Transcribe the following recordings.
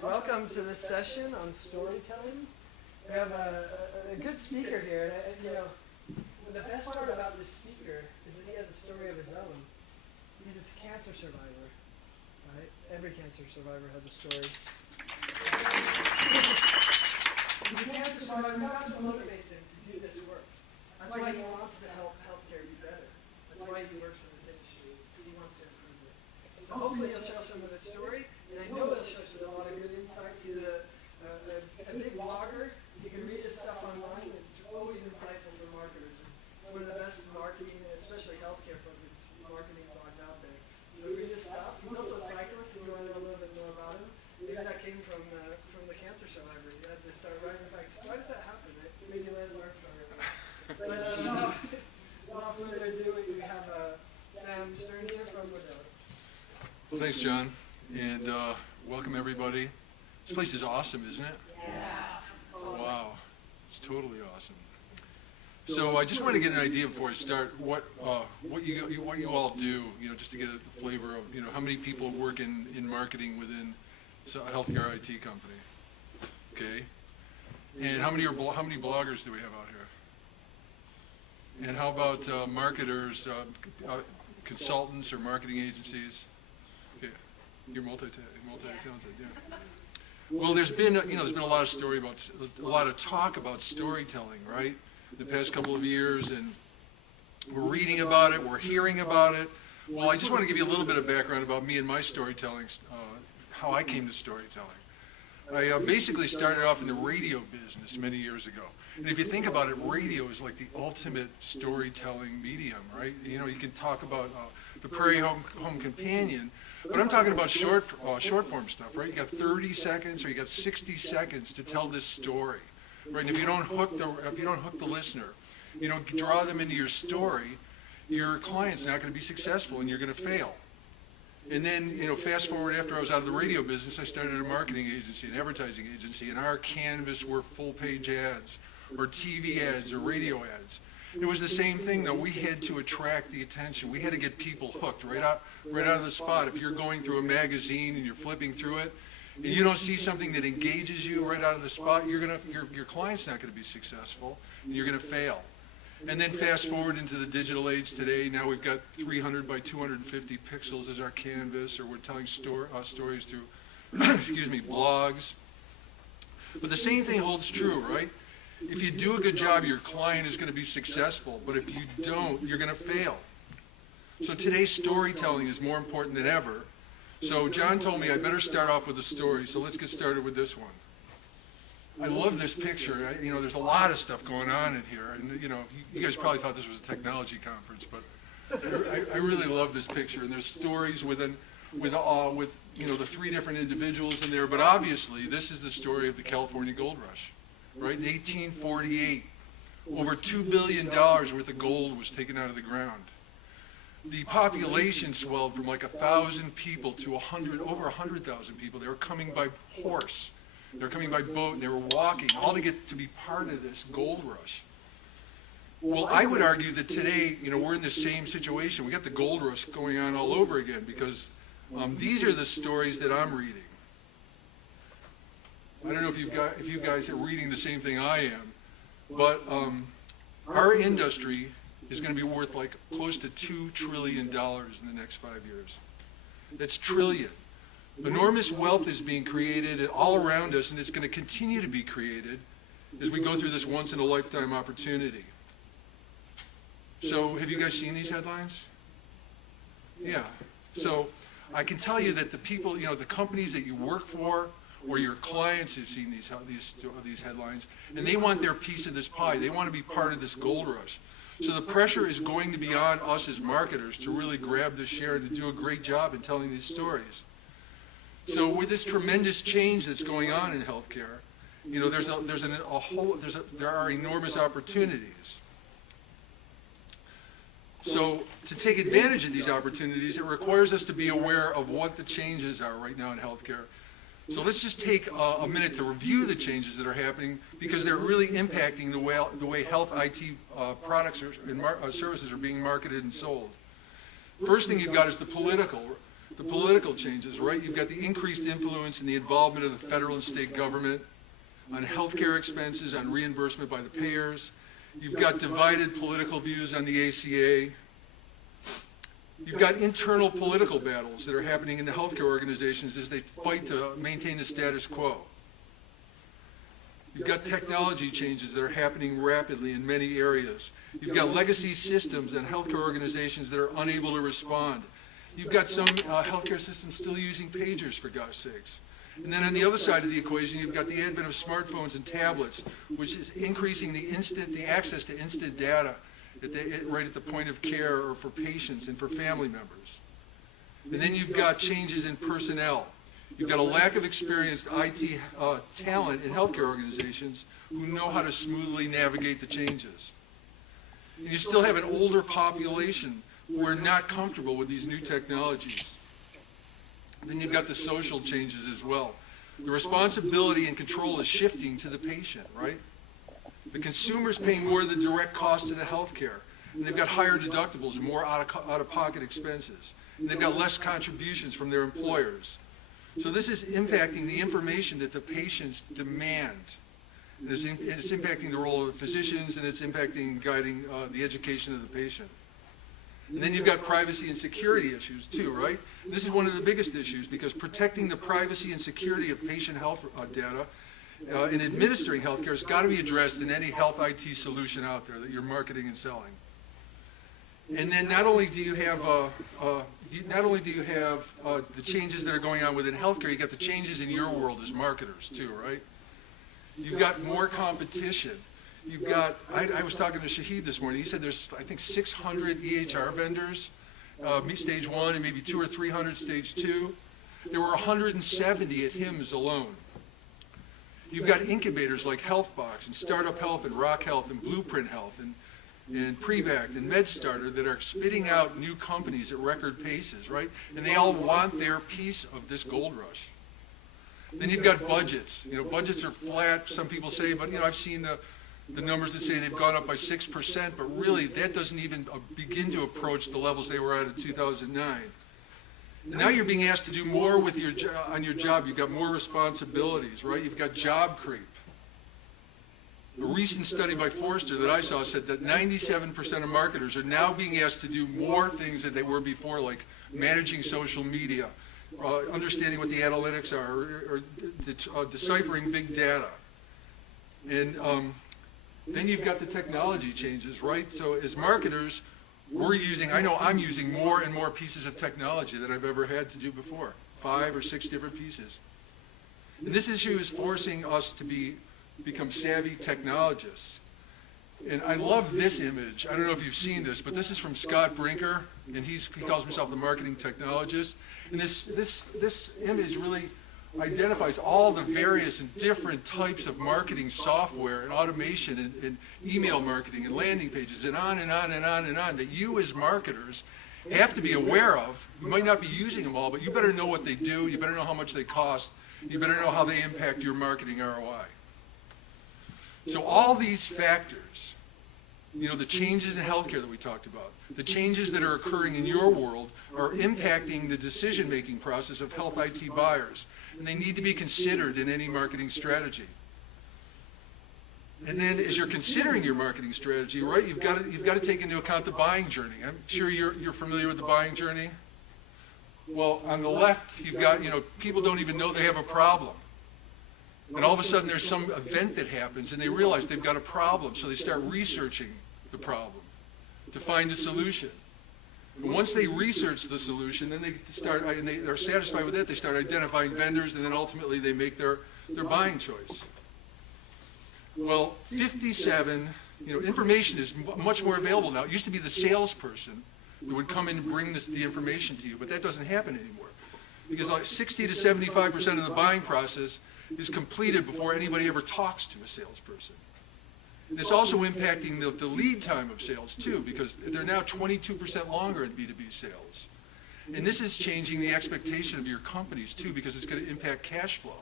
Welcome to this session on storytelling. We have a good speaker here, and the best part about this speaker is that he has a story of his own. He's a cancer survivor, right? Every cancer survivor has a story. He's a cancer survivor, and that's what motivates him to do this work. That's why he wants to help healthcare be better. That's why he works in this industry, because he wants to improve it. So hopefully he'll share some of his story. And I know he'll show us a lot of good insights. He's a big blogger. You can read his stuff online. It's always insightful for marketers. It's one of the best marketing, especially healthcare-focused marketing blogs out there. So read his stuff. He's also a cyclist, if you want to know a little bit more about him. Maybe that came from the cancer survivor. He had to start riding bikes. Why does that happen? Right? Maybe Lance Armstrong. But without further ado, we have Sam Stern here from Modelo. Well, thanks, John. And welcome, everybody. This place is awesome, isn't it? Yeah. Wow, it's totally awesome. So I just want to get an idea before I start what you all do, just to get a flavor of, how many people work in marketing within a healthcare IT company. Okay. And how many bloggers do we have out here? And how about marketers, consultants, or marketing agencies? Okay. You're multi-talented, yeah. Well, there's been a lot of talk about storytelling, right? The past couple of years, and we're reading about it, we're hearing about it. Well, I just want to give you a little bit of background about me and my storytelling, how I came to storytelling. I basically started off in the radio business many years ago. And if you think about it, radio is like the ultimate storytelling medium, right? You can talk about the Prairie Home Companion, but I'm talking about short form stuff, right? You got 30 seconds or you got 60 seconds to tell this story, right? And if you don't hook the listener, draw them into your story, your client's not going to be successful and you're going to fail. And then, fast forward after I was out of the radio business, I started a marketing agency, an advertising agency, and our canvas were full-page ads, or TV ads, or radio ads. It was the same thing, though. We had to attract the attention. We had to get people hooked right out of the spot. If you're going through a magazine and you're flipping through it, and you don't see something that engages you right out of the spot, your client's not going to be successful, and you're going to fail. And then fast forward into the digital age today. Now we've got 300 by 250 pixels as our canvas, or we're telling stories through, blogs. But the same thing holds true, right? If you do a good job, your client is going to be successful. But if you don't, you're going to fail. So today's storytelling is more important than ever. So John told me I better start off with a story. So let's get started with this one. I love this picture. There's a lot of stuff going on in here, and you guys probably thought this was a technology conference, but I really love this picture. And there's stories with the three different individuals in there. But obviously, this is the story of the California Gold Rush, right? In 1848, over $2 billion worth of gold was taken out of the ground. The population swelled from like 1,000 people to over 100,000 people. They were coming by horse. They were coming by boat, and they were walking, all to get to be part of this gold rush. Well, I would argue that today, we're in the same situation. We got the gold rush going on all over again, because these are the stories that I'm reading. I don't know if you guys are reading the same thing I am, but our industry is going to be worth like close to $2 trillion in the next 5 years. That's trillion. Enormous wealth is being created all around us, and it's going to continue to be created as we go through this once-in-a-lifetime opportunity. So have you guys seen these headlines? Yeah. So I can tell you that the people, the companies that you work for or your clients have seen these headlines, and they want their piece of this pie. They want to be part of this gold rush. So the pressure is going to be on us as marketers to really grab this share and to do a great job in telling these stories. So with this tremendous change that's going on in healthcare, there are enormous opportunities. So to take advantage of these opportunities, it requires us to be aware of what the changes are right now in healthcare. So let's just take a minute to review the changes that are happening because they're really impacting the way health IT products and services are being marketed and sold. First thing you've got is the political changes, right? You've got the increased influence and the involvement of the federal and state government on healthcare expenses, on reimbursement by the payers. You've got divided political views on the ACA. You've got internal political battles that are happening in the healthcare organizations as they fight to maintain the status quo. You've got technology changes that are happening rapidly in many areas. You've got legacy systems and healthcare organizations that are unable to respond. You've got some healthcare systems still using pagers, for God's sakes. And then on the other side of the equation, you've got the advent of smartphones and tablets, which is increasing the access to instant data right at the point of care or for patients and for family members. And then you've got changes in personnel. You've got a lack of experienced IT talent in healthcare organizations who know how to smoothly navigate the changes. And you still have an older population who are not comfortable with these new technologies. Then you've got the social changes as well. The responsibility and control is shifting to the patient, right? The consumer's paying more of the direct cost of the health care, and they've got higher deductibles and more out-of-pocket expenses, and they've got less contributions from their employers. So this is impacting the information that the patients demand. And it's impacting the role of physicians, and it's impacting guiding the education of the patient. And then you've got privacy and security issues too, right? This is one of the biggest issues because protecting the privacy and security of patient health data in administering healthcare has got to be addressed in any health IT solution out there that you're marketing and selling. And then not only do you have the changes that are going on within healthcare, you got the changes in your world as marketers too, right? You've got more competition. You've got, I was talking to Shahid this morning, he said there's, I think, 600 EHR vendors, stage 1, and maybe 200 or 300 stage 2. There were 170 at HIMSS alone. You've got incubators like HealthBox and Startup Health and Rock Health and Blueprint Health and Prevact and MedStarter that are spitting out new companies at record paces, right? And they all want their piece of this gold rush. Then you've got budgets. You know, budgets are flat, some people say, but, you know, I've seen the numbers that say they've gone up by 6%, but really that doesn't even begin to approach the levels they were at in 2009. And now you're being asked to do more with on your job. You've got more responsibilities, right? You've got job creep. A recent study by Forrester that I saw said that 97% of marketers are now being asked to do more things than they were before, like managing social media, understanding what the analytics are, or deciphering big data. And then you've got the technology changes, right? So as marketers, I know I'm using more and more pieces of technology than I've ever had to do before, 5 or 6 different pieces. And this issue is forcing us to become savvy technologists. And I love this image. I don't know if you've seen this, but this is from Scott Brinker, and he calls himself the marketing technologist. And this image really identifies all the various and different types of marketing software and automation and email marketing and landing pages and on and on and on and on that you as marketers have to be aware of. You might not be using them all, but you better know what they do. You better know how much they cost. You better know how they impact your marketing ROI. So all these factors, you know, the changes in healthcare that we talked about, the changes that are occurring in your world are impacting the decision-making process of health IT buyers, and they need to be considered in any marketing strategy. And then as you're considering your marketing strategy, right, you've got to take into account the buying journey. I'm sure you're familiar with the buying journey. Well, on the left, you've got, you know, people don't even know they have a problem. And all of a sudden there's some event that happens and they realize they've got a problem, so they start researching the problem to find a solution. And once they research the solution, then they're satisfied with it, they start identifying vendors, and then ultimately they make their buying choice. Well, 57, you know, information is much more available now. It used to be the salesperson that would come in and bring the information to you, but that doesn't happen anymore. Because like 60 to 75% of the buying process is completed before anybody ever talks to a salesperson. And it's also impacting the lead time of sales too, because they're now 22% longer in B2B sales. And this is changing the expectation of your companies too, because it's going to impact cash flow,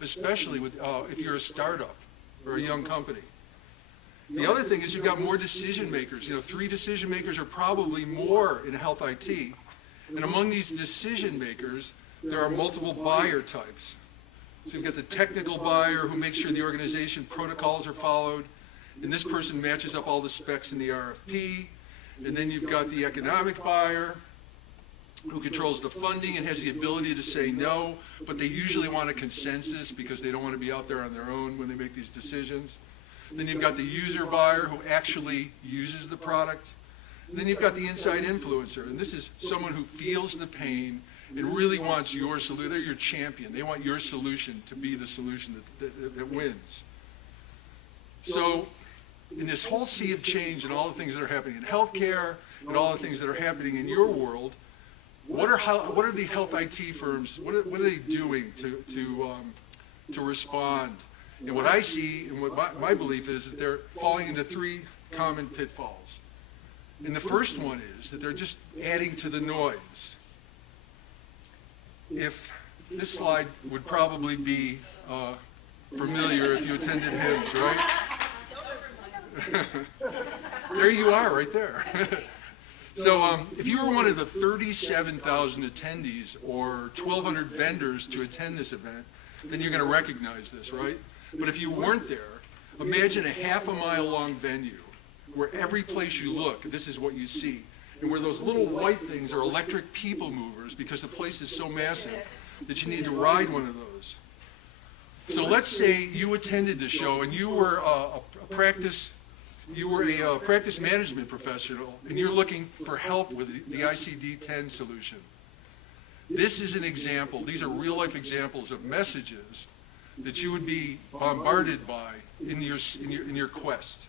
especially with, if you're a startup or a young company. The other thing is you've got more decision makers. 3 decision makers are probably more in health IT. And among these decision makers, there are multiple buyer types. So you've got the technical buyer who makes sure the organization protocols are followed, and this person matches up all the specs in the RFP. And then you've got the economic buyer who controls the funding and has the ability to say no, but they usually want a consensus because they don't want to be out there on their own when they make these decisions. Then you've got the user buyer who actually uses the product. And then you've got the inside influencer, and this is someone who feels the pain and really wants your solution. They're your champion. They want your solution to be the solution that wins. So in this whole sea of change and all the things that are happening in healthcare and all the things that are happening in your world, what are the health IT firms, what are they doing to respond? And what I see and what my belief is that they're falling into 3 common pitfalls. And the first one is that they're just adding to the noise. If this slide would probably be familiar if you attended HIMSS, right? There you are, right there. So if you were one of the 37,000 attendees or 1,200 vendors to attend this event, then you're going to recognize this, right? But if you weren't there, imagine a half-a-mile long venue where every place you look, this is what you see. And where those little white things are electric people movers because the place is so massive that you need to ride one of those. So let's say you attended the show and you were a practice management professional and you're looking for help with the ICD-10 solution. This is an example. These are real-life examples of messages that you would be bombarded by in your quest.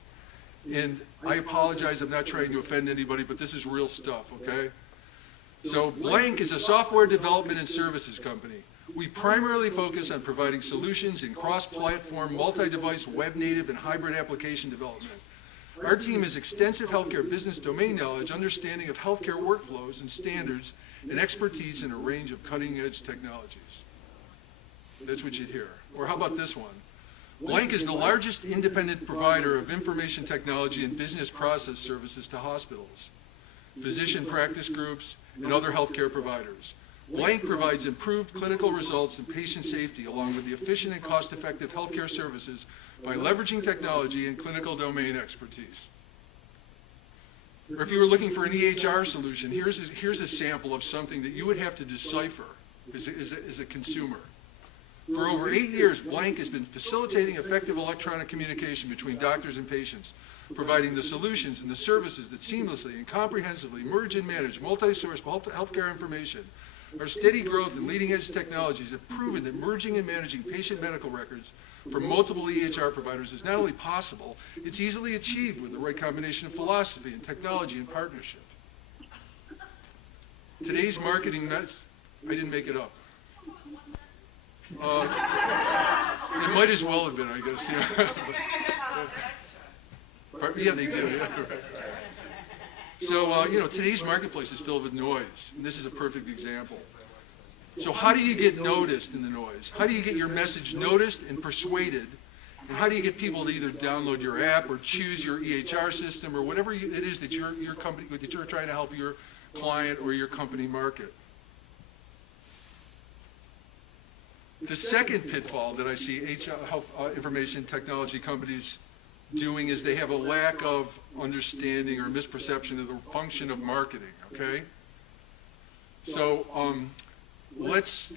And I apologize, I'm not trying to offend anybody, but this is real stuff, okay? So Blank is a software development and services company. We primarily focus on providing solutions in cross-platform, multi-device, web-native, and hybrid application development. Our team has extensive healthcare business domain knowledge, understanding of healthcare workflows and standards, and expertise in a range of cutting-edge technologies. That's what you'd hear. Or how about this one? Blank is the largest independent provider of information technology and business process services to hospitals, physician practice groups, and other healthcare providers. Blank provides improved clinical results and patient safety along with the efficient and cost-effective healthcare services by leveraging technology and clinical domain expertise. Or if you were looking for an EHR solution, here's a sample of something that you would have to decipher as a consumer. For over 8 years, Blank has been facilitating effective electronic communication between doctors and patients, providing the solutions and the services that seamlessly and comprehensively merge and manage multi-source healthcare information. Our steady growth and leading-edge technologies have proven that merging and managing patient medical records from multiple EHR providers is not only possible, it's easily achieved with the right combination of philosophy and technology and partnership. Today's marketing mess, I didn't make it up. It might as well have been, I guess. Yeah, they do. Yeah. So, today's marketplace is filled with noise, and this is a perfect example. So how do you get noticed in the noise? How do you get your message noticed and persuaded? And how do you get people to either download your app or choose your EHR system or whatever it is that your company, that you're trying to help your client or your company market? The second pitfall that I see health information technology companies doing is they have a lack of understanding or misperception of the function of marketing, okay? So what's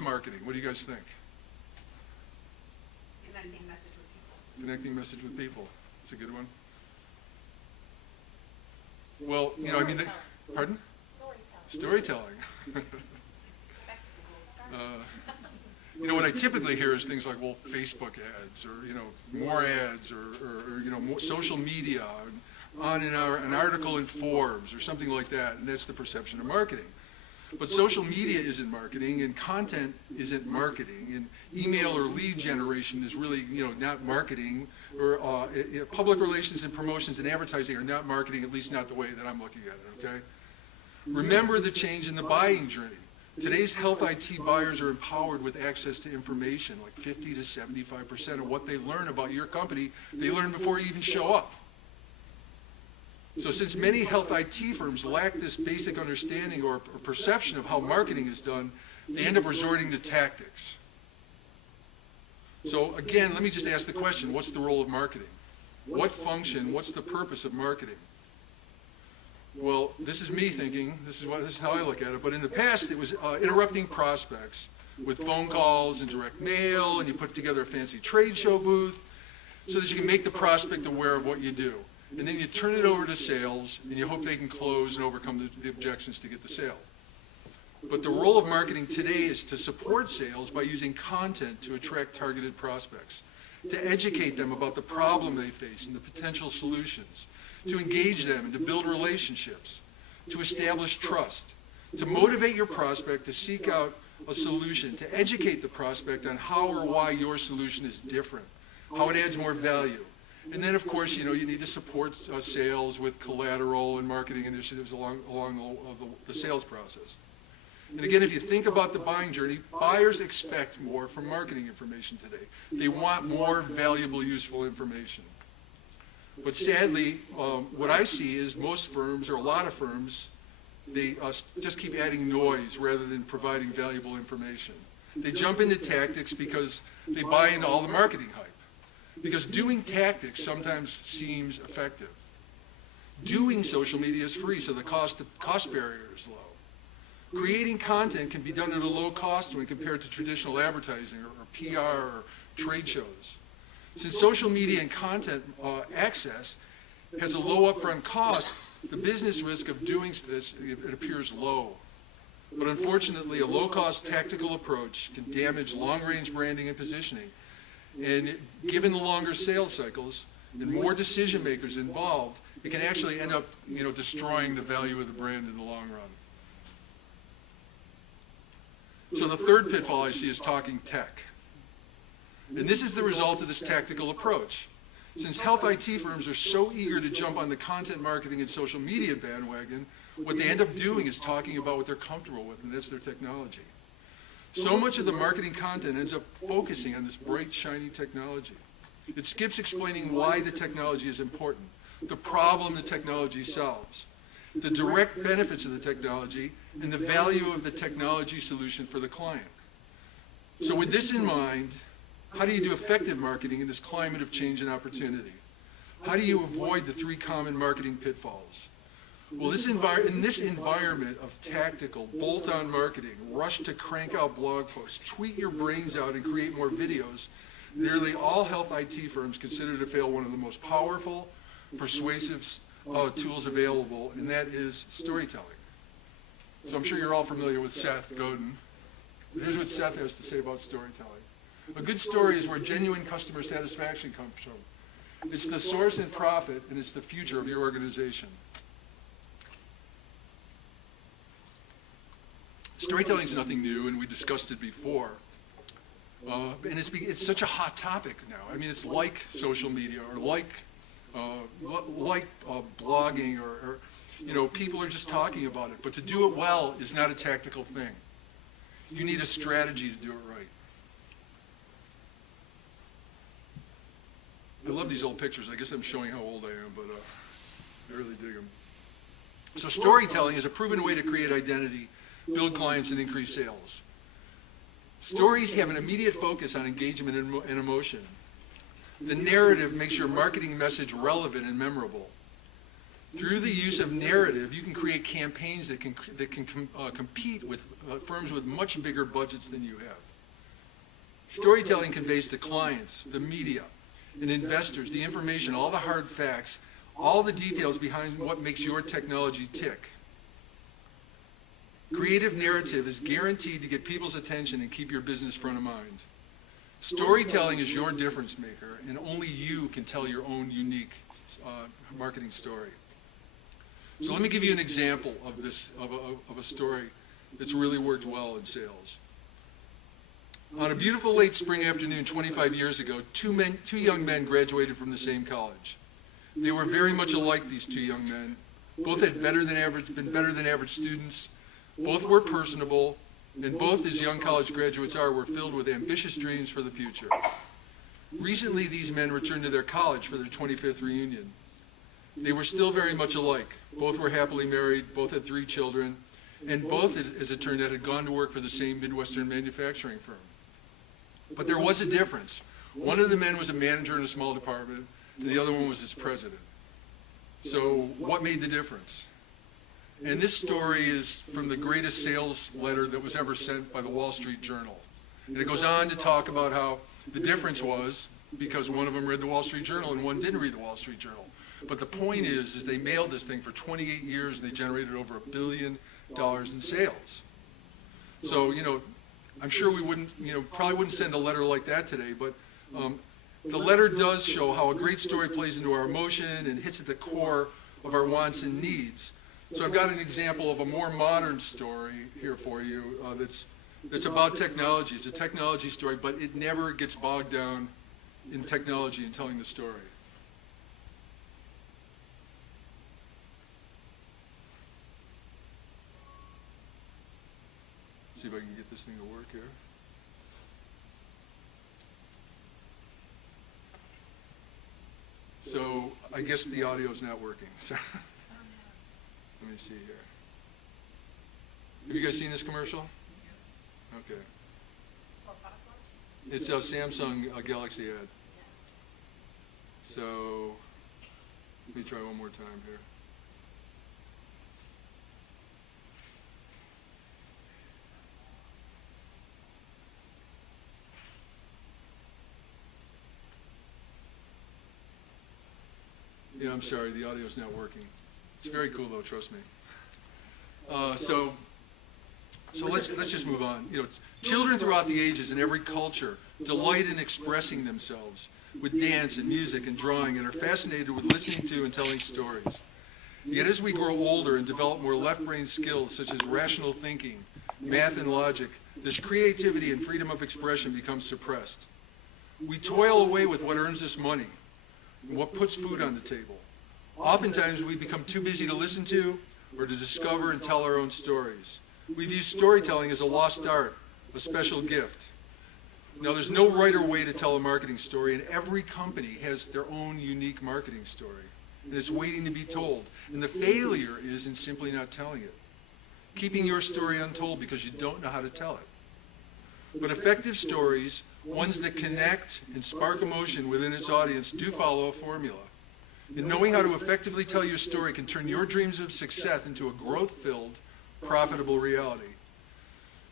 marketing? What do you guys think? Connecting message with people. Connecting message with people. That's a good one. Well, pardon? Storytelling. What I typically hear is things like, well, Facebook ads, or more ads, or more social media, on an article in Forbes, or something like that, and that's the perception of marketing. But social media isn't marketing, and content isn't marketing, and email or lead generation is really, not marketing, or public relations and promotions and advertising are not marketing, at least not the way that I'm looking at it, okay? Remember the change in the buying journey. Today's health IT buyers are empowered with access to information, like 50 to 75% of what they learn about your company, they learn before you even show up. So since many health IT firms lack this basic understanding or perception of how marketing is done, they end up resorting to tactics. So again, let me just ask the question, what's the role of marketing? What function, what's the purpose of marketing? Well, this is me thinking, this is how I look at it, but in the past it was interrupting prospects with phone calls and direct mail, and you put together a fancy trade show booth so that you can make the prospect aware of what you do. And then you turn it over to sales, and you hope they can close and overcome the objections to get the sale. But the role of marketing today is to support sales by using content to attract targeted prospects, to educate them about the problem they face and the potential solutions, to engage them and to build relationships, to establish trust, to motivate your prospect to seek out a solution, to educate the prospect on how or why your solution is different, how it adds more value. And then, of course, you need to support sales with collateral and marketing initiatives along the sales process. And again, if you think about the buying journey, buyers expect more from marketing information today. They want more valuable, useful information. But sadly, what I see is most firms, or a lot of firms, they just keep adding noise rather than providing valuable information. They jump into tactics because they buy into all the marketing hype. Because doing tactics sometimes seems effective. Doing social media is free, so the cost barrier is low. Creating content can be done at a low cost when compared to traditional advertising or PR or trade shows. Since social media and content access has a low upfront cost, the business risk of doing this, it appears low. But unfortunately, a low-cost tactical approach can damage long-range branding and positioning. And given the longer sales cycles and more decision makers involved, it can actually end up, destroying the value of the brand in the long run. So the third pitfall I see is talking tech. And this is the result of this tactical approach. Since health IT firms are so eager to jump on the content marketing and social media bandwagon, what they end up doing is talking about what they're comfortable with, and that's their technology. So much of the marketing content ends up focusing on this bright, shiny technology. It skips explaining why the technology is important, the problem the technology solves, the direct benefits of the technology, and the value of the technology solution for the client. So with this in mind, how do you do effective marketing in this climate of change and opportunity? How do you avoid the three common marketing pitfalls? Well, in this environment of tactical, bolt-on marketing, rush to crank out blog posts, tweet your brains out, and create more videos, nearly all health IT firms consider to fail one of the most powerful, persuasive tools available, and that is storytelling. So I'm sure you're all familiar with Seth Godin. Here's what Seth has to say about storytelling. A good story is where genuine customer satisfaction comes from. It's the source and profit, and it's the future of your organization. Storytelling is nothing new, and we discussed it before. And it's such a hot topic now. I mean, it's like social media, or like blogging, or people are just talking about it. But to do it well is not a tactical thing. You need a strategy to do it right. I love these old pictures. I guess I'm showing how old I am, but I really dig them. So storytelling is a proven way to create identity, build clients, and increase sales. Stories have an immediate focus on engagement and emotion. The narrative makes your marketing message relevant and memorable. Through the use of narrative, you can create campaigns that can compete with firms with much bigger budgets than you have. Storytelling conveys to clients, the media, and investors the information, all the hard facts, all the details behind what makes your technology tick. Creative narrative is guaranteed to get people's attention and keep your business front of mind. Storytelling is your difference maker, and only you can tell your own unique marketing story. So let me give you an example of this, of a story that's really worked well in sales. On a beautiful late spring afternoon 25 years ago, two young men graduated from the same college. They were very much alike, these two young men. Both had been better than average students. Both were personable, and both, as young college graduates are, were filled with ambitious dreams for the future. Recently, these men returned to their college for their 25th reunion. They were still very much alike. Both were happily married, both had 3 children, and both, as it turned out, had gone to work for the same Midwestern manufacturing firm. But there was a difference. One of the men was a manager in a small department, and the other one was its president. So what made the difference? And this story is from the greatest sales letter that was ever sent by the Wall Street Journal. And it goes on to talk about how the difference was because one of them read the Wall Street Journal and one didn't read the Wall Street Journal. But the point is they mailed this thing for 28 years and they generated over $1 billion in sales. So, I'm sure we wouldn't, probably wouldn't send a letter like that today, but the letter does show how a great story plays into our emotion and hits at the core of our wants and needs. So I've got an example of a more modern story here for you that's about technology. It's a technology story, but it never gets bogged down in technology and telling the story. See if I can get this thing to work here. So I guess the audio's not working. So let me see here. Have you guys seen this commercial? Okay. It's a Samsung Galaxy ad. So let me try one more time here. Yeah, I'm sorry, the audio's not working. It's very cool though, trust me. So let's just move on. Children throughout the ages in every culture delight in expressing themselves with dance and music and drawing and are fascinated with listening to and telling stories. Yet as we grow older and develop more left-brain skills such as rational thinking, math and logic, this creativity and freedom of expression becomes suppressed. We toil away with what earns us money and what puts food on the table. Oftentimes we become too busy to listen to or to discover and tell our own stories. We view storytelling as a lost art, a special gift. Now there's no right or way to tell a marketing story, and every company has their own unique marketing story, and it's waiting to be told. And the failure is in simply not telling it, keeping your story untold because you don't know how to tell it. But effective stories, ones that connect and spark emotion within its audience, do follow a formula. And knowing how to effectively tell your story can turn your dreams of success into a growth-filled, profitable reality.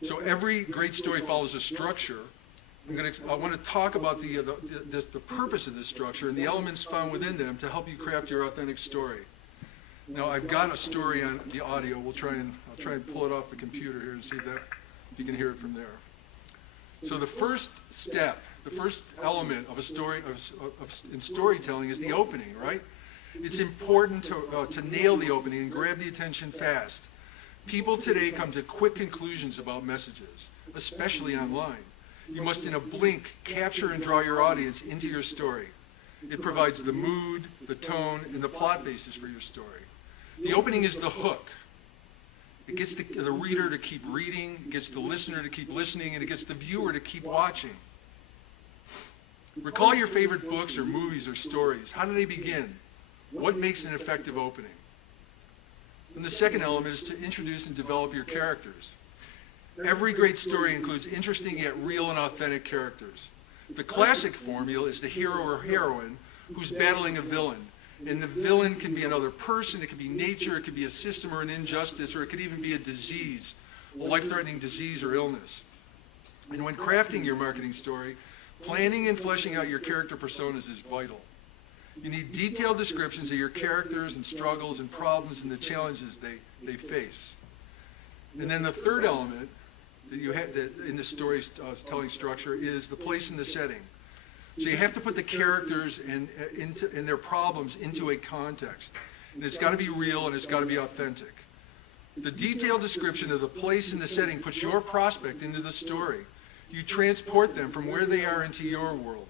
So every great story follows a structure. I want to talk about the purpose of this structure and the elements found within them to help you craft your authentic story. Now I've got a story on the audio. I'll try and pull it off the computer here and see if you can hear it from there. So the first step, the first element of a story in storytelling is the opening, right? It's important to nail the opening and grab the attention fast. People today come to quick conclusions about messages, especially online. You must, in a blink, capture and draw your audience into your story. It provides the mood, the tone, and the plot basis for your story. The opening is the hook. It gets the reader to keep reading, it gets the listener to keep listening, and it gets the viewer to keep watching. Recall your favorite books or movies or stories. How do they begin? What makes an effective opening? And the second element is to introduce and develop your characters. Every great story includes interesting yet real and authentic characters. The classic formula is the hero or heroine who's battling a villain. And the villain can be another person, it can be nature, it could be a system or an injustice, or it could even be a disease, a life-threatening disease or illness. And when crafting your marketing story, planning and fleshing out your character personas is vital. You need detailed descriptions of your characters and struggles and problems and the challenges they face. And then the third element that you have in the storytelling structure is the place and the setting. So you have to put the characters and their problems into a context. And it's got to be real and it's got to be authentic. The detailed description of the place and the setting puts your prospect into the story. You transport them from where they are into your world.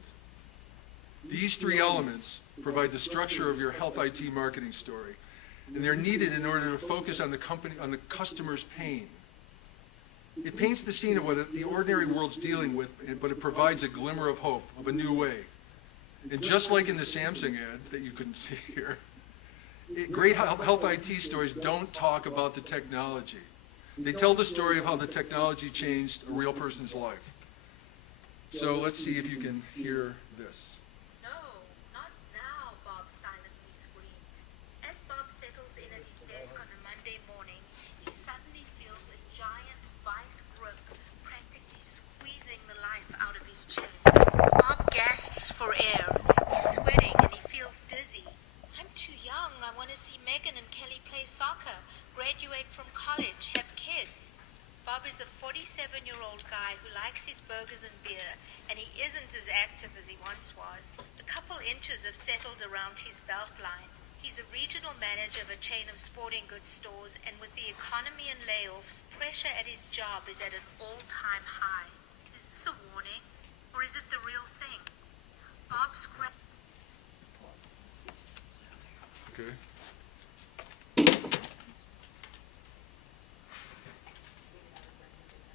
These three elements provide the structure of your health IT marketing story. and they're needed in order to focus on the customer's pain. It paints the scene of what the ordinary world's dealing with, but it provides a glimmer of hope, of a new way. And just like in the Samsung ad that you couldn't see here, great health IT stories don't talk about the technology. They tell the story of how the technology changed a real person's life. So let's see if you can hear this. No, not now, Bob silently screamed. As Bob settles in at his desk on a Monday morning, he suddenly feels a giant vice grip practically squeezing the life out of his chest. Bob gasps for air. He's sweating and he feels dizzy. I'm too young. I want to see Megan and Kelly play soccer, graduate from college, have kids. Bob is a 47-year-old guy who likes his burgers and beer, and he isn't as active as he once was. A couple inches have settled around his belt line. He's a regional manager of a chain of sporting goods stores, and with the economy and layoffs, pressure at his job is at an all-time high. Is this a warning, or is it the real thing? Bob scratched. Okay.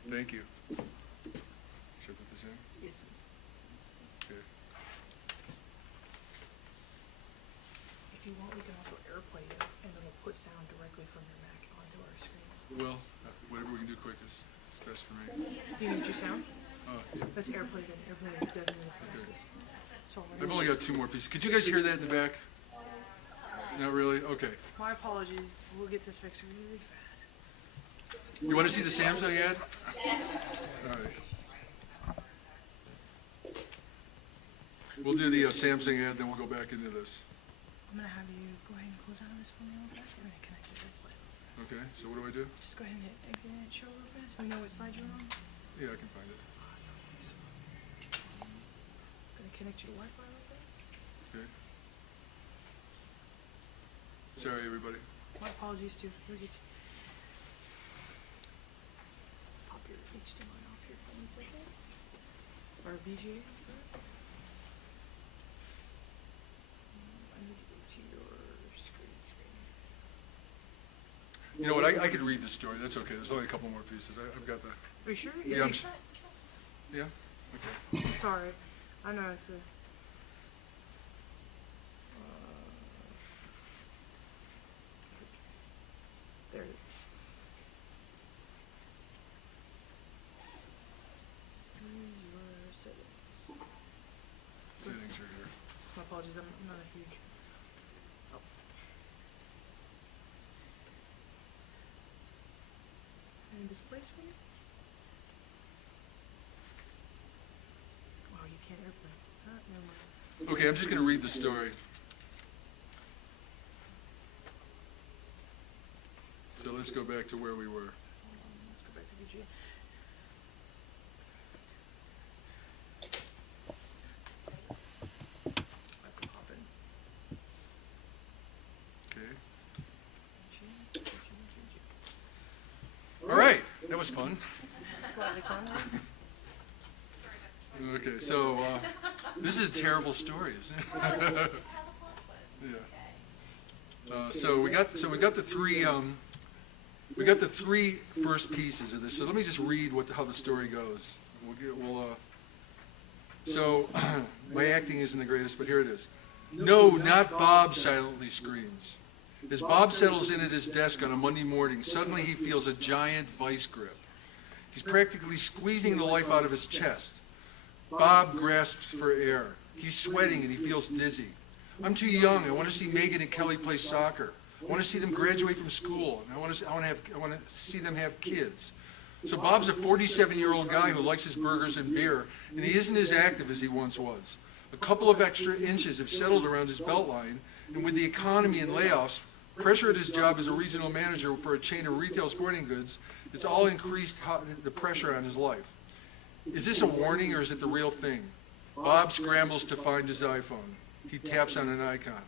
Thank you. Should I put this in? Yes. Okay. If you want, we can also airplay it, and it'll put sound directly from your Mac onto our screens. Well, whatever we can do quick is best for me. You need your sound? Yeah. Let's airplay it, and airplay is definitely the fastest. So I've only got 2 more pieces. Could you guys hear that in the back? Not really? Okay. My apologies. We'll get this fixed really fast. You want to see the Samsung ad? Yes. All right. We'll do the Samsung ad, then we'll go back into this. I'm gonna have you go ahead and close out of this for me real fast. We're gonna connect it real quick. Okay, so what do I do? Just go ahead and hit exit and show real fast. We know what slide you're on. Yeah, I can find it. Gonna connect your Wi-Fi real quick. Okay. Sorry, everybody. My apologies too. We'll get you. Pop your HDMI off here for 1 second. Or VGA, sorry. I need to go to your screen. You know what? I could read the story. That's okay. There's only a couple more pieces. I've got the. Are you sure? Yeah, Is yeah. Okay. it- Sorry. I know it's a. There it is. Your settings. Settings are here. My apologies, I'm not a huge. Oh. And displays for you? Wow, you can't airplay. Never mind. Okay, I'm just going to read the story. So let's go back to where we were. Let's go back to VGA. Let's pop in. Okay. VGA. All right, that was fun. Slide the corner. Okay, so this is a terrible story, isn't it? Yeah. So we got the three. We got the 3 first pieces of this. So let me just read how the story goes. So my acting isn't the greatest, but here it is. No, not Bob, silently screams. As Bob settles in at his desk on a Monday morning, suddenly he feels a giant vice grip. He's practically squeezing the life out of his chest. Bob grasps for air. He's sweating and he feels dizzy. I'm too young. I want to see Megan and Kelly play soccer. I want to see them graduate from school. And I want to see them have kids. So Bob's a 47-year-old guy who likes his burgers and beer, and he isn't as active as he once was. A couple of extra inches have settled around his belt line, and with the economy and layoffs, pressure at his job as a regional manager for a chain of retail sporting goods, it's all increased the pressure on his life. Is this a warning or is it the real thing? Bob scrambles to find his iPhone. He taps on an icon.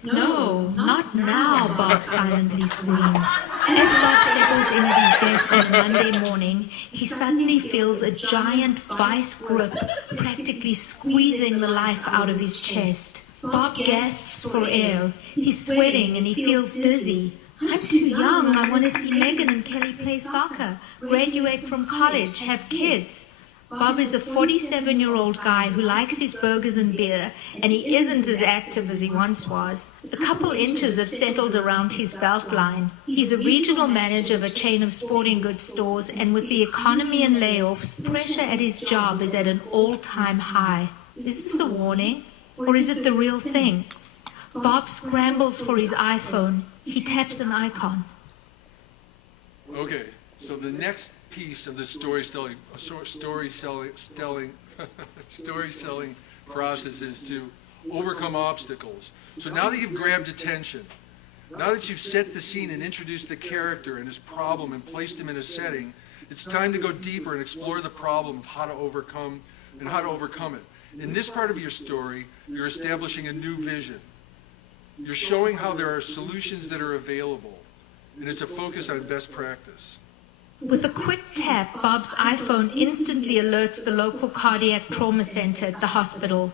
No, not now, Bob silently screamed. As Bob settles in at his desk on Monday morning, he suddenly feels a giant vice grip practically squeezing the life out of his chest. Bob gasps for air. He's sweating and he feels dizzy. I'm too young. I want to see Megan and Kelly play soccer, graduate from college, have kids. Bob is a 47-year-old guy who likes his burgers and beer, and he isn't as active as he once was. A couple inches have settled around his belt line. He's a regional manager of a chain of sporting goods stores, and with the economy and layoffs, pressure at his job is at an all-time high. Is this a warning, or is it the real thing? Bob scrambles for his iPhone. He taps an icon. Okay, so the next piece of the story selling process is to overcome obstacles. So now that you've grabbed attention, now that you've set the scene and introduced the character and his problem and placed him in a setting, it's time to go deeper and explore the problem of how to overcome it. In this part of your story, you're establishing a new vision. You're showing how there are solutions that are available, and it's a focus on best practice. With a quick tap, Bob's iPhone instantly alerts the local cardiac trauma center at the hospital.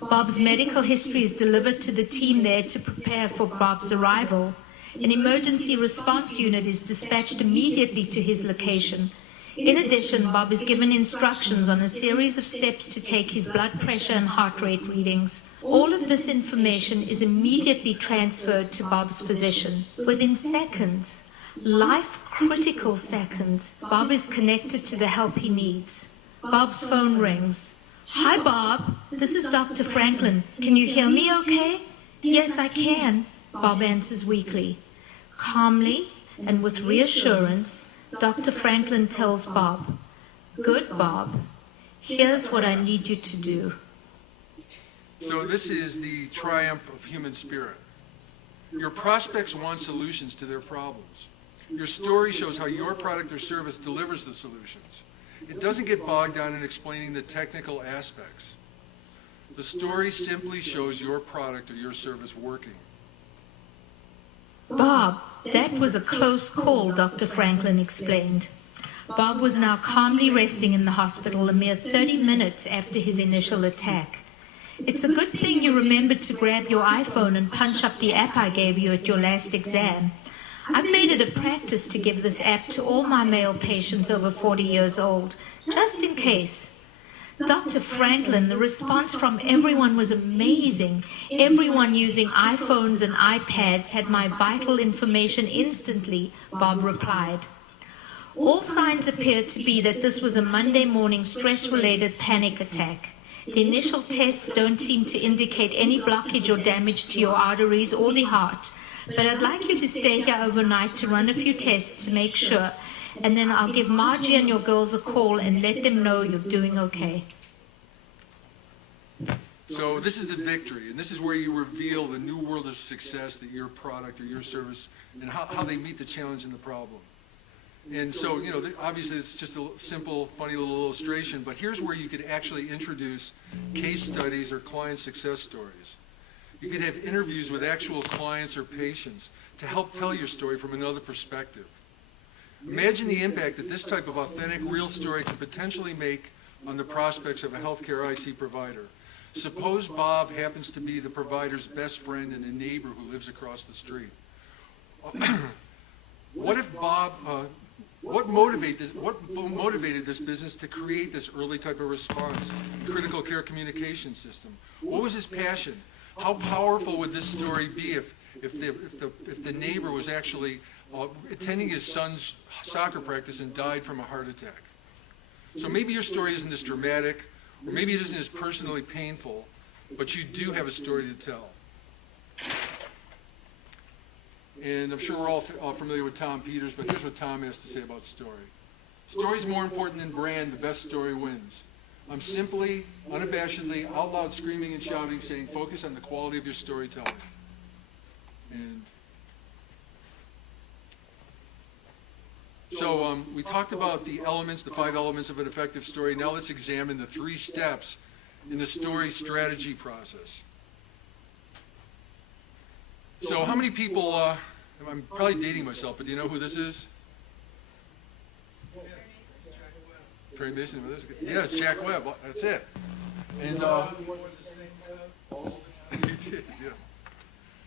Bob's medical history is delivered to the team there to prepare for Bob's arrival. An emergency response unit is dispatched immediately to his location. In addition, Bob is given instructions on a series of steps to take his blood pressure and heart rate readings. All of this information is immediately transferred to Bob's physician. Within seconds, life-critical seconds, Bob is connected to the help he needs. Bob's phone rings. Hi, Bob. This is Dr. Franklin. Can you hear me okay? Yes, I can, Bob answers weakly. Calmly and with reassurance, Dr. Franklin tells Bob, "Good, Bob. Here's what I need you to do." So this is the triumph of human spirit. Your prospects want solutions to their problems. Your story shows how your product or service delivers the solutions. It doesn't get bogged down in explaining the technical aspects. The story simply shows your product or your service working. Bob, that was a close call, Dr. Franklin explained. Bob was now calmly resting in the hospital a mere 30 minutes after his initial attack. It's a good thing you remembered to grab your iPhone and punch up the app I gave you at your last exam. I've made it a practice to give this app to all my male patients over 40 years old, just in case. Dr. Franklin, the response from everyone was amazing. Everyone using iPhones and iPads had my vital information instantly, Bob replied. All signs appear to be that this was a Monday morning stress-related panic attack. The initial tests don't seem to indicate any blockage or damage to your arteries or the heart, but I'd like you to stay here overnight to run a few tests to make sure, and then I'll give Margie and your girls a call and let them know you're doing okay. So this is the victory, and this is where you reveal the new world of success that your product or your service, and how they meet the challenge and the problem. And so, obviously it's just a simple, funny little illustration, but here's where you could actually introduce case studies or client success stories. You could have interviews with actual clients or patients to help tell your story from another perspective. Imagine the impact that this type of authentic, real story could potentially make on the prospects of a healthcare IT provider. Suppose Bob happens to be the provider's best friend and a neighbor who lives across the street. What if Bob, what motivated this business to create this early type of response, critical care communication system? What was his passion? How powerful would this story be if the neighbor was actually attending his son's soccer practice and died from a heart attack? So maybe your story isn't as dramatic, or maybe it isn't as personally painful, but you do have a story to tell. And I'm sure we're all familiar with Tom Peters, but here's what Tom has to say about story. Story's more important than brand. The best story wins. I'm simply, unabashedly, out loud screaming and shouting, saying, focus on the quality of your storytelling. And so we talked about the elements, the 5 elements of an effective story. Now let's examine the 3 steps in the story strategy process. So how many people, I'm probably dating myself, but do you know who this is? Perry Mason. Yeah, it's Jack Webb. That's it. And He did, yeah.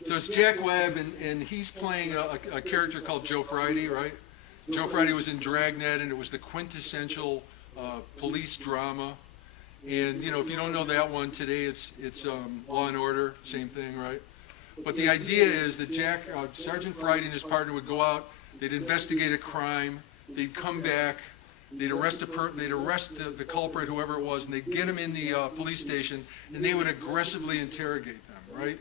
So it's Jack Webb, and he's playing a character called Joe Friday, right? Joe Friday was in Dragnet, and it was the quintessential police drama. And you know, if you don't know that one today, it's Law and Order, same thing, right? But the idea is that Sergeant Friday and his partner would go out, they'd investigate a crime, they'd come back, they'd arrest the culprit, whoever it was, and they'd get him in the police station, and they would aggressively interrogate them, right?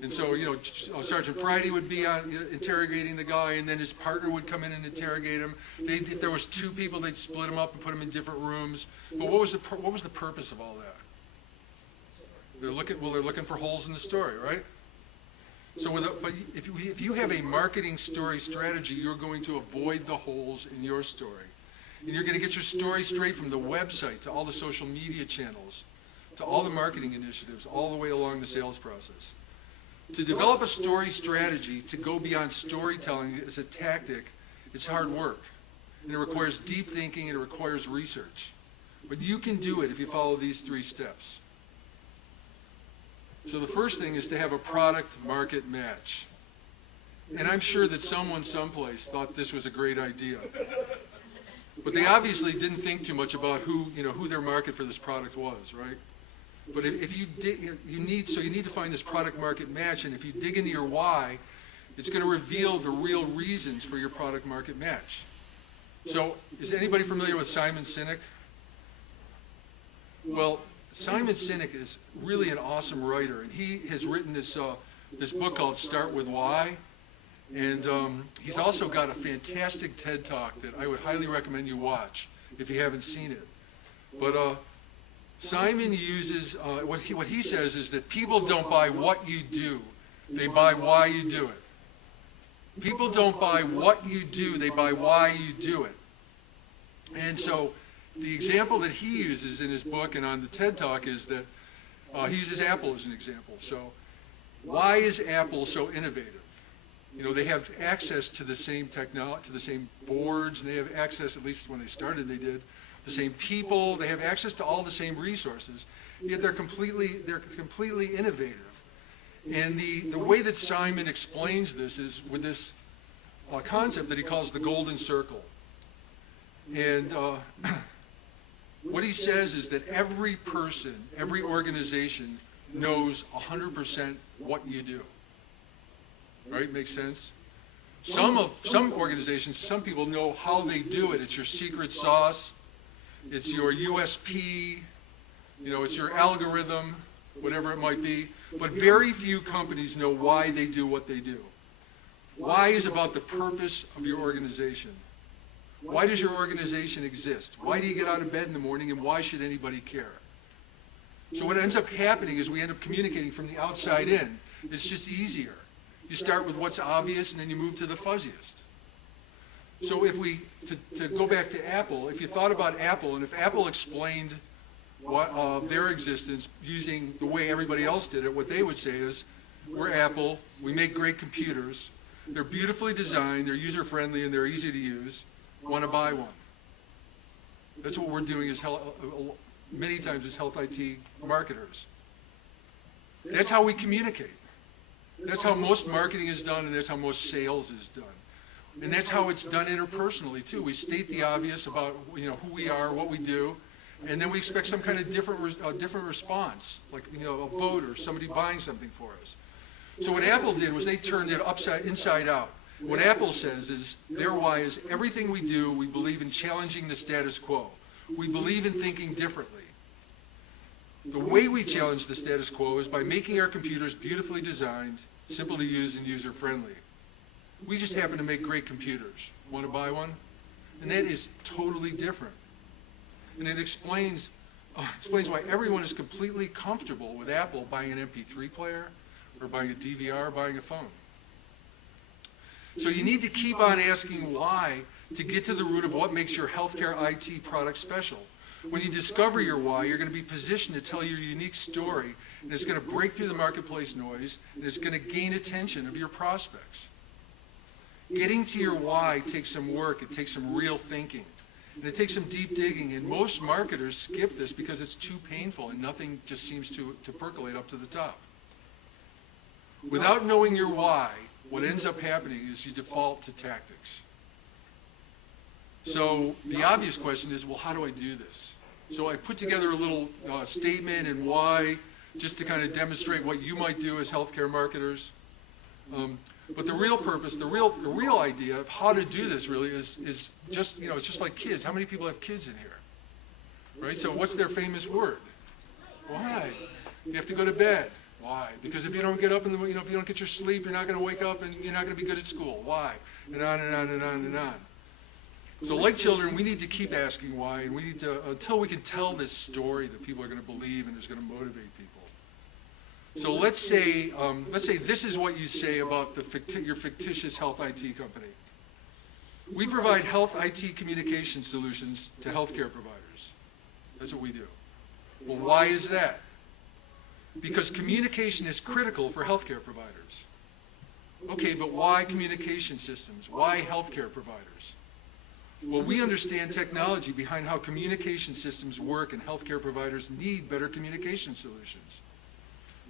And so, you know, Sergeant Friday would be interrogating the guy, and then his partner would come in and interrogate him. If there was two people, they'd split them up and put them in different rooms. But what was the purpose of all that? They're looking for holes in the story, right? So, but if you have a marketing story strategy, you're going to avoid the holes in your story, and you're going to get your story straight from the website to all the social media channels, to all the marketing initiatives, all the way along the sales process. To develop a story strategy to go beyond storytelling as a tactic, it's hard work. And it requires deep thinking and it requires research. But you can do it if you follow these 3 steps. So the first thing is to have a product market match. And I'm sure that someone someplace thought this was a great idea. But they obviously didn't think too much about who their market for this product was, right? But if you dig, you need to find this product market match, and if you dig into your why, it's going to reveal the real reasons for your product market match. So, is anybody familiar with Simon Sinek? Well, Simon Sinek is really an awesome writer, and he has written this book called Start With Why, and he's also got a fantastic TED Talk that I would highly recommend you watch if you haven't seen it. But Simon uses, what he says is that people don't buy what you do, they buy why you do it. People don't buy what you do, they buy why you do it. And so the example that he uses in his book and on the TED Talk is that he uses Apple as an example. So why is Apple so innovative? You know, they have access to the same technology, to the same boards, and they have access, at least when they started they did, the same people, they have access to all the same resources, yet they're completely innovative. And the way that Simon explains this is with this concept that he calls the golden circle. And what he says is that every person, every organization knows 100% what you do. Right? Makes sense? Some organizations, some people know how they do it. It's your secret sauce. It's your USP, you know, it's your algorithm, whatever it might be. But very few companies know why they do what they do. Why is about the purpose of your organization. Why does your organization exist? Why do you get out of bed in the morning, and why should anybody care? So what ends up happening is we end up communicating from the outside in. It's just easier. You start with what's obvious, and then you move to the fuzziest. So if to go back to Apple, if you thought about Apple, and if Apple explained what their existence using the way everybody else did it, what they would say is, we're Apple, we make great computers, they're beautifully designed, they're user-friendly, and they're easy to use, want to buy one. That's what we're doing as many times as health IT marketers. That's how we communicate. That's how most marketing is done, and that's how most sales is done. And that's how it's done interpersonally too. We state the obvious about who we are, what we do, and then we expect some kind of different response, like a vote or somebody buying something for us. So what Apple did was they turned it inside out. What Apple says is their why is everything we do, we believe in challenging the status quo. We believe in thinking differently. The way we challenge the status quo is by making our computers beautifully designed, simple to use, and user-friendly. We just happen to make great computers. Want to buy one? And that is totally different. And it explains why everyone is completely comfortable with Apple buying an MP3 player or buying a DVR or buying a phone. So you need to keep on asking why to get to the root of what makes your healthcare IT product special. When you discover your why, you're going to be positioned to tell your unique story, and it's going to break through the marketplace noise, and it's going to gain attention of your prospects. Getting to your why takes some work, it takes some real thinking, and it takes some deep digging, and most marketers skip this because it's too painful and nothing just seems to percolate up to the top. Without knowing your why, what ends up happening is you default to tactics. So the obvious question is, well, how do I do this? So I put together a little statement and why, just to kind of demonstrate what you might do as healthcare marketers. But the real purpose, the real idea of how to do this really is just, it's just like kids. How many people have kids in here? Right? So what's their famous word? Why? You have to go to bed. Why? Because if you don't get up if you don't get your sleep, you're not going to wake up and you're not going to be good at school. Why? And on and on and on and on. So like children, we need to keep asking why, and we need to, until we can tell this story that people are going to believe and is going to motivate people. So let's say this is what you say about your fictitious health IT company. We provide health IT communication solutions to healthcare providers. That's what we do. Well, why is that? Because communication is critical for healthcare providers. Okay, but why communication systems? Why healthcare providers? Well, we understand technology behind how communication systems work, and healthcare providers need better communication solutions.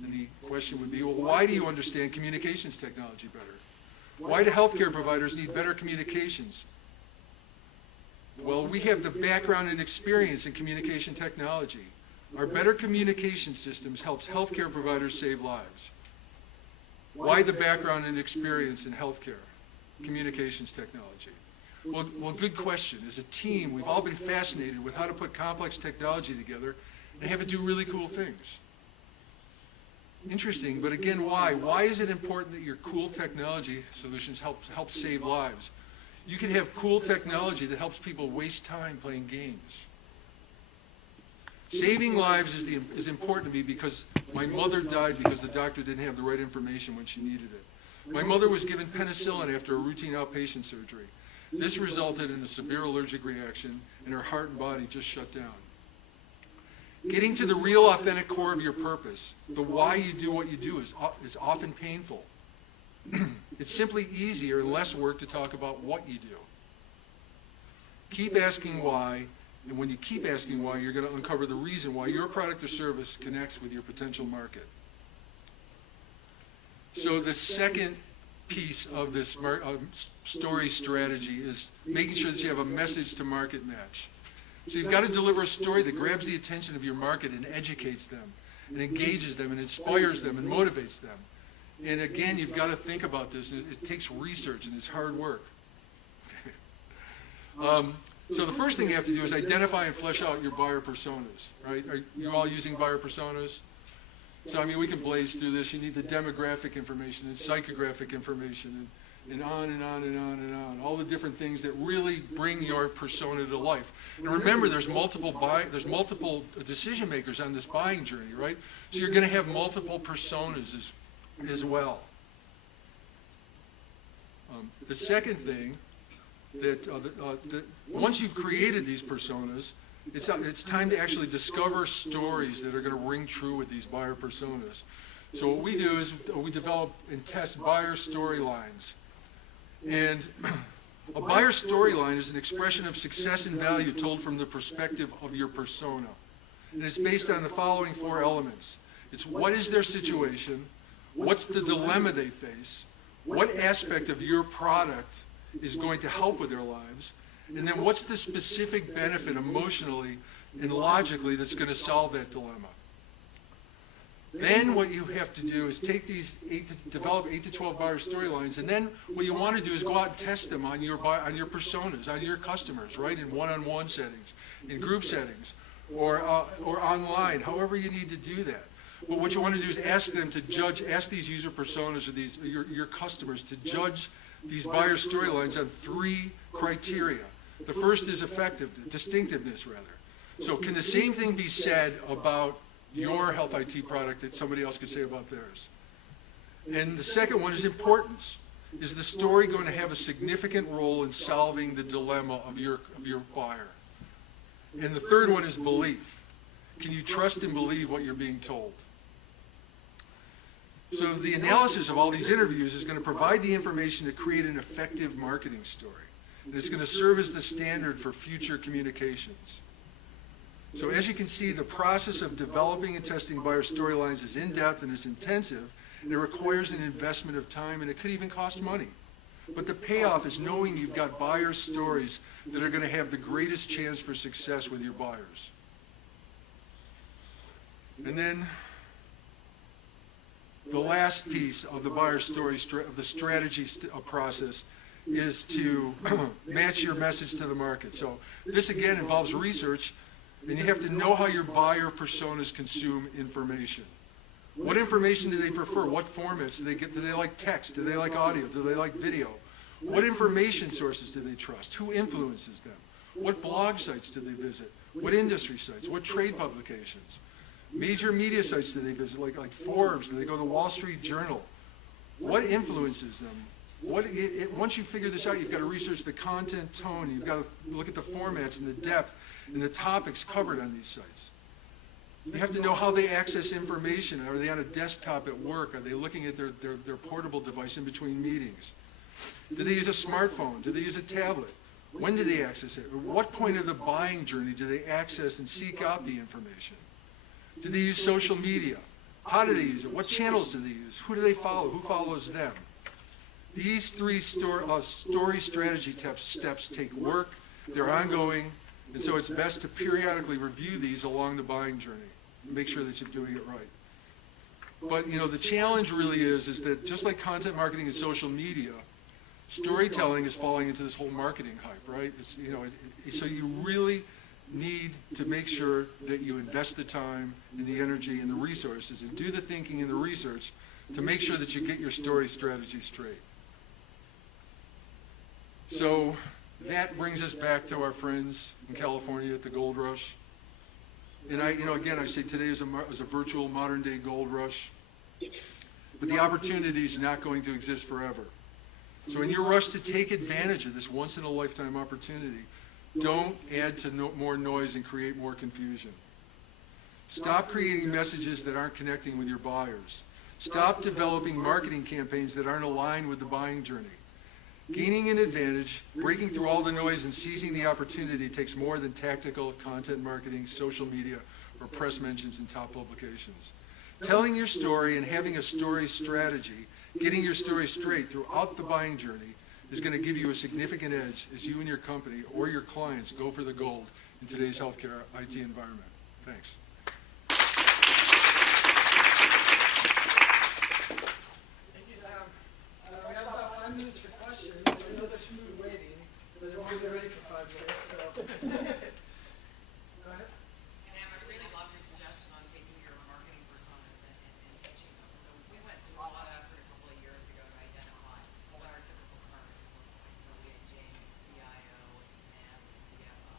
And the question would be, well, why do you understand communications technology better? Why do healthcare providers need better communications? Well, we have the background and experience in communication technology. Our better communication systems helps healthcare providers save lives. Why the background and experience in healthcare, communications technology? Well, good question. As a team, we've all been fascinated with how to put complex technology together and have it do really cool things. Interesting, but again, why? Why is it important that your cool technology solutions help save lives? You can have cool technology that helps people waste time playing games. Saving lives is important to me because my mother died because the doctor didn't have the right information when she needed it. My mother was given penicillin after a routine outpatient surgery. This resulted in a severe allergic reaction, and her heart and body just shut down. Getting to the real authentic core of your purpose, the why you do what you do, is often painful. It's simply easier and less work to talk about what you do. Keep asking why, and when you keep asking why, you're going to uncover the reason why your product or service connects with your potential market. So the second piece of this story strategy is making sure that you have a message to market match. So you've got to deliver a story that grabs the attention of your market and educates them, and engages them, and inspires them, and motivates them. And again, you've got to think about this. It takes research, and it's hard work. So the first thing you have to do is identify and flesh out your buyer personas, right? Are you all using buyer personas? So, I mean, we can blaze through this. You need the demographic information and psychographic information and on and on and on and on. All the different things that really bring your persona to life. And remember, there's multiple decision makers on this buying journey, right? So you're going to have multiple personas as well. The second thing that once you've created these personas, it's time to actually discover stories that are going to ring true with these buyer personas. So what we do is we develop and test buyer storylines. And a buyer storyline is an expression of success and value told from the perspective of your persona. And it's based on the following four elements. It's what is their situation, what's the dilemma they face, what aspect of your product is going to help with their lives, and then what's the specific benefit emotionally and logically that's going to solve that dilemma. Then what you have to do is take these develop 8 to 12 buyer storylines, and then what you want to do is go out and test them on your personas, on your customers, right? In one-on-one settings, in group settings, or online, however you need to do that. But what you want to do is ask these user personas or your customers to judge these buyer storylines on 3 criteria. The first is distinctiveness rather. So can the same thing be said about your health IT product that somebody else could say about theirs? And the second one is importance. Is the story going to have a significant role in solving the dilemma of your buyer? And the third one is belief. Can you trust and believe what you're being told? So the analysis of all these interviews is going to provide the information to create an effective marketing story. And it's going to serve as the standard for future communications. So as you can see, the process of developing and testing buyer storylines is in-depth and is intensive, and it requires an investment of time, and it could even cost money. But the payoff is knowing you've got buyer stories that are going to have the greatest chance for success with your buyers. And then the last piece of the buyer story, of the strategy process, is to match your message to the market. So this again involves research, and you have to know how your buyer personas consume information. What information do they prefer? What formats do they get? Do they like text? Do they like audio? Do they like video? What information sources do they trust? Who influences them? What blog sites do they visit? What industry sites? What trade publications? Major media sites do they visit, like Forbes? Do they go to the Wall Street Journal? What influences them? Once you figure this out, you've got to research the content tone. You've got to look at the formats and the depth and the topics covered on these sites. You have to know how they access information. Are they on a desktop at work? Are they looking at their portable device in between meetings? Do they use a smartphone? Do they use a tablet? When do they access it? At what point of the buying journey do they access and seek out the information? Do they use social media? How do they use it? What channels do they use? Who do they follow? Who follows them? These three story strategy steps take work, they're ongoing, and so it's best to periodically review these along the buying journey and make sure that you're doing it right. But the challenge really is that just like content marketing and social media, storytelling is falling into this whole marketing hype, right? So you really need to make sure that you invest the time and the energy and the resources and do the thinking and the research to make sure that you get your story strategy straight. So that brings us back to our friends in California at the gold rush. And again, I say today is a virtual modern day gold rush, but the opportunity is not going to exist forever. So in your rush to take advantage of this once in a lifetime opportunity, don't add to more noise and create more confusion. Stop creating messages that aren't connecting with your buyers. Stop developing marketing campaigns that aren't aligned with the buying journey. Gaining an advantage, breaking through all the noise, and seizing the opportunity takes more than tactical content marketing, social media, or press mentions in top publications. Telling your story and having a story strategy, getting your story straight throughout the buying journey, is going to give you a significant edge as you and your company or your clients go for the gold in today's healthcare IT environment. Thanks. Thank you, Sam. We have about 5 minutes for questions. I know there's food waiting, but it won't be ready for 5 minutes, so. Go ahead. Sam, I really love your suggestion on taking your marketing personas and teaching them. So we went through a lot of effort a couple of years ago to identify what our typical targets were like, Billy and Jamie, CIO, and the CFO.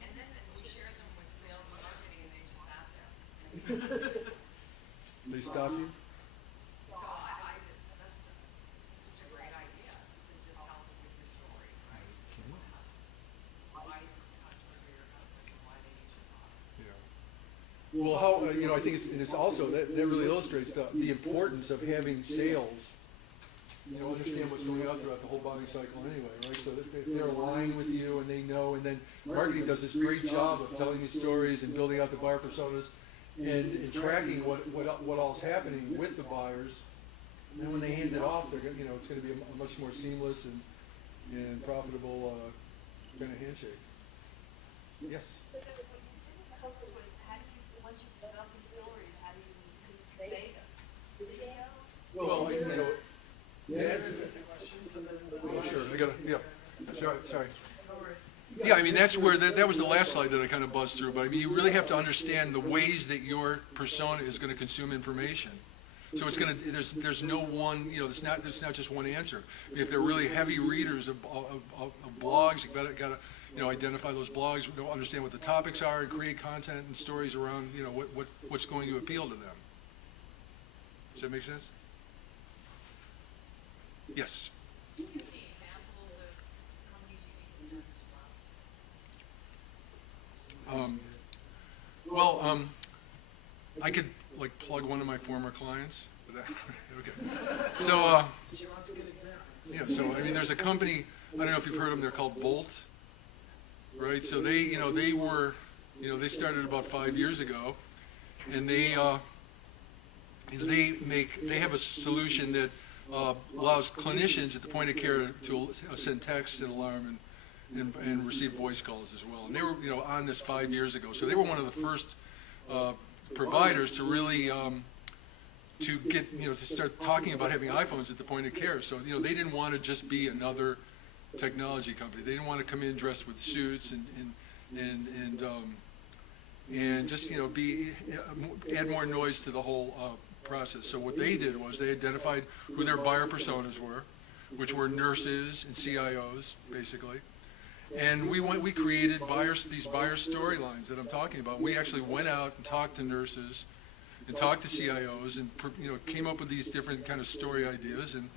And then we shared them with sales and marketing, and they just sat there. They stopped you? So that's just a great idea to just help them with your stories, right? Why your customers are your customers and why they need your product. Yeah. Well, I think it's also, that really illustrates the importance of having sales, understand what's going on throughout the whole buying cycle anyway, right? So that they're aligned with you and they know, and then marketing does this great job of telling these stories and building out the buyer personas and tracking what all's happening with the buyers. And then when they hand it off, they're going, it's going to be a much more seamless and profitable kind of handshake. Yes. So the help was, how do you, once you've developed the stories, how do you convey them? Video? Well, that, Questions and then. oh, sure, I got to, yeah, sorry. No worries. Yeah, that's where, that was the last slide that I kind of buzzed through, but you really have to understand the ways that your persona is going to consume information. So it's going to, there's no one, it's not just one answer. If they're really heavy readers of blogs, you've got to identify those blogs, understand what the topics are, and create content and stories around, what's going to appeal to them. Does that make sense? Yes. Can you give me examples of companies you think as well? I could plug one of my former clients. Okay. So, She wants a good example. yeah. So there's a company. I don't know if you've heard of them. They're called Volt, right? So they started about 5 years ago, and they they have a solution that allows clinicians at the point of care to send texts and alarm and receive voice calls as well. And they were, on this 5 years ago. So they were one of the first providers to really to get, to start talking about having iPhones at the point of care. So, they didn't want to just be another technology company. They didn't want to come in dressed with suits and just, add more noise to the whole process. So what they did was they identified who their buyer personas were, which were nurses and CIOs, basically. And we created these buyer storylines that I'm talking about. We actually went out and talked to nurses and talked to CIOs and, came up with these different kind of story ideas and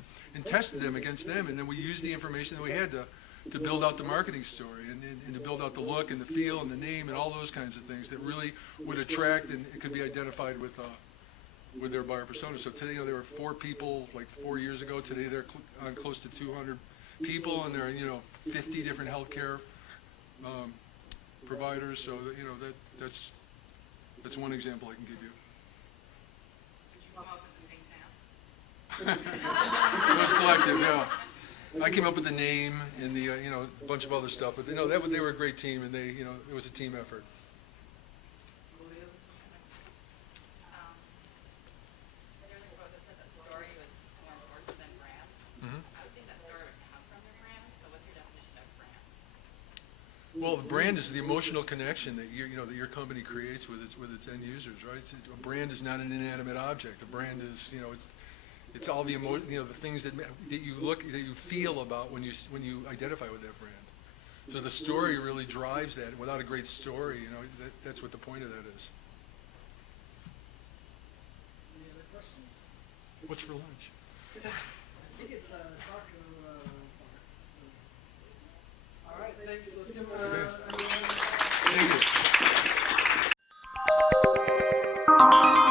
tested them against them. And then we used the information that we had to build out the marketing story and to build out the look and the feel and the name and all those kinds of things that really would attract and it could be identified with their buyer persona. So today, there were 4 people like 4 years ago. Today they're on close to 200 people, and they're 50 different healthcare providers. So that's one example I can give you. Did you come up with the pink pants? It was collective, yeah. I came up with the name and the a bunch of other stuff, but they were a great team, and it was a team effort. Everything about that story was more important than brand. Mm-hmm. I would think that story would come from your brand. So what's your definition of brand? Well, the brand is the emotional connection that that your company creates with its end users, right? A brand is not an inanimate object. A brand is, it's all the the things that you feel about when you identify with that brand. So the story really drives that. Without a great story, that's what the point of that is. Any other questions? What's for lunch? I think it's taco bar. So. All right, thanks. Let's give Okay. everyone. Thank you.